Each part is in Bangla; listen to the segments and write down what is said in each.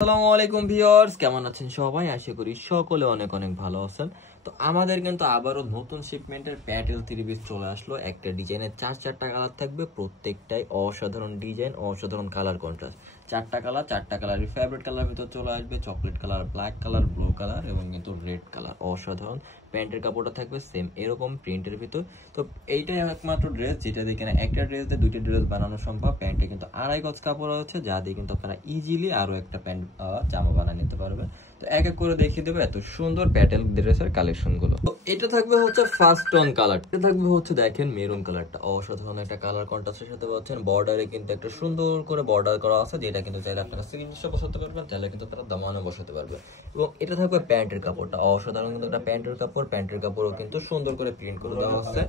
আসসালামু আলাইকুম ভিউয়ার্স, কেমন আছেন সবাই? আশা করি সকলে অনেক অনেক ভালো আছেন। তো আমাদের কিন্তু আবারও নতুন শিপমেন্টের প্যাটেল 3 পিস চলে আসলো। একটা ডিজাইনের চারটা কালার থাকবে, প্রত্যেকটাই অসাধারণ ডিজাইন, অসাধারণ কালার কন্ট্রাস্ট। চারটা কালারের ফেভারিট কালার ভিতর চলে আসবে, chocolate colour, black colour, blue colour এবং কিন্তু রেড কালার। অসাধারণ। প্যান্টের কাপড়টা থাকবে সেম এরকম প্রিন্টের ভিতর। তো এইটাই একমাত্র ড্রেস যেটা দিয়ে কিনা একটা ড্রেস দিয়ে দুইটা ড্রেস বানানো সম্ভব। প্যান্টে কিন্তু 2.5 গজ কাপড় আছে, যা দিয়ে কিন্তু আপনারা ইজিলি আরো একটা প্যান্ট জামা বানিয়ে নিতে পারবে। তো এক এক করে দেখিয়ে দেবো এত সুন্দর প্যাটেল ড্রেসের কালেকশন গুলো। তো এটা থাকবে হচ্ছে ফার্স্ট টোন কালার, এটা থাকবে হচ্ছে দেখেন মেরুন কালারটা, অসাধারণ একটা কালার কন্ট্রাস্টের সাথে পাচ্ছেন। বর্ডারে কিন্তু একটা সুন্দর করে বর্ডার করা আছে, যেটা কিন্তু চাইলে আপনারা সিগনেচার বসাতে পারবেন, চাইলে কিন্তু আপনারা দামানও বসাতে পারবেন। এবং এটা থাকবে প্যান্টের কাপড়টা, অসাধারণ কিন্তু একটা প্যান্টের কাপড়, প্যান্টের কাপড়ও কিন্তু সুন্দর করে প্রিন্ট করে দেওয়া আছে।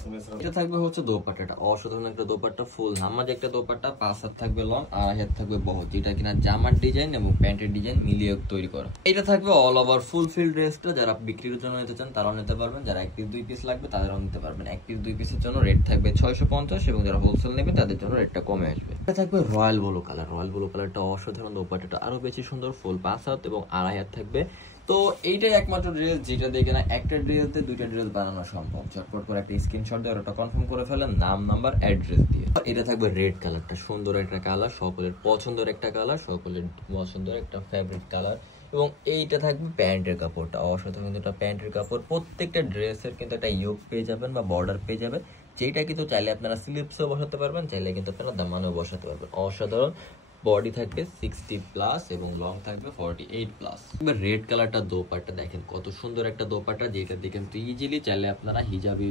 এটা থাকবে হচ্ছে দোপাট্টাটা, অসাধারণ একটা দোপাট্টা, ফুল নামাজ একটা দোপাট্টা, 5 হাত থাকবে লং, 2.5 হাত থাকবে বহর, যেটা কিনা জামার ডিজাইন এবং প্যান্টের ডিজাইন মিলিয়ে তৈরি করা। এটা থাকবে অল ওভার ফুল ফিল ড্রেসটা, যারা বিক্রির জন্য নিতে চান তারাও নিতে পারবেন, যারা 1 পিস 2 পিস লাগবে তাদেরও নিতে পারবেন। 1 পিস 2 পিসের জন্য রেট থাকবে 650 এবং যারা হোলসেল নেবেন তাদের জন্য রেটটা কমে আসবে। এটা থাকবে royal blue colour, royal blue কালারটা অসাধারণ, দোপাট্টাটা আরো বেশি সুন্দর, ফুল 5 হাত এবং 2.5 হাত থাকবে। তো এইটাই একমাত্র ড্রেস যেটা দিয়ে কিনা একটা ড্রেস দিয়ে দুইটা ড্রেস বানানো সম্ভব। চটপট করে একটা স্ক্রিনশট দিয়ে ওটা কনফার্ম করে ফেলেন নাম, নাম্বার, অ্যাড্রেস দিয়ে। এটা থাকবে রেড কালারটা, সুন্দর একটা কালার, সকলের পছন্দের একটা কালার, সকলের পছন্দের একটা ফেভারিট কালার। এবং এইটা থাকবে প্যান্টের কাপড়টা, অসাধারণ কিন্তু একটা প্যান্টের কাপড়। প্রত্যেকটা ড্রেসের কিন্তু একটা ইয়োগ পেয়ে যাবেন বা বর্ডার পেয়ে যাবেন, যেটা কিন্তু চাইলে আপনারা স্লিপসও বসাতে পারবেন, চাইলে কিন্তু আপনারা দামানও বসাতে পারবেন। অসাধারণ। বডি থাকবে 60+ এবং লং থাকবে 48+। এবার রেড কালারটা দোপাট্টা দেখেন কত সুন্দর একটা দোপাট্টা, যেটা দেখেন তো ইজিলি চাইলে আপনারা হিজাবি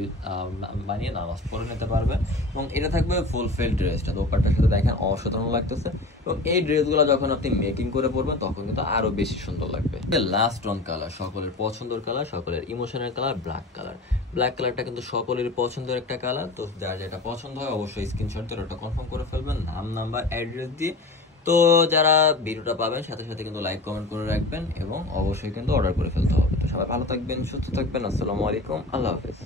বানিয়ে নামাজ পড়ে নিতে পারবেন। এবং এটা থাকবে ফুল ফিল ড্রেসটা, দোপাট্টার সাথে দেখেন অসাধারণ লাগতেছে। এবং এই ড্রেসগুলো যখন আপনি মেকিং করে পরবেন তখন কিন্তু আরো বেশি সুন্দর লাগবে। লাস্ট অন কালার, সকলের পছন্দের কালার, সকলের ইমোশনের কালার, ব্ল্যাক কালার। ব্ল্যাক কালারটা কিন্তু সকলের পছন্দের একটা কালার। তো যার যেটা পছন্দ হয় অবশ্যই স্ক্রিনশট দিয়ে ওটা কনফার্ম করে ফেলবেন নাম, নাম্বার, অ্যাড্রেস দিয়ে। তো যারা ভিডিওটা পাবেন সাথে সাথে কিন্তু লাইক কমেন্ট করে রাখবেন এবং অবশ্যই কিন্তু অর্ডার করে ফেলতে হবে। তো সবাই ভালো থাকবেন, সুস্থ থাকবেন। আসসালামু আলাইকুম, আল্লাহ হাফেজ।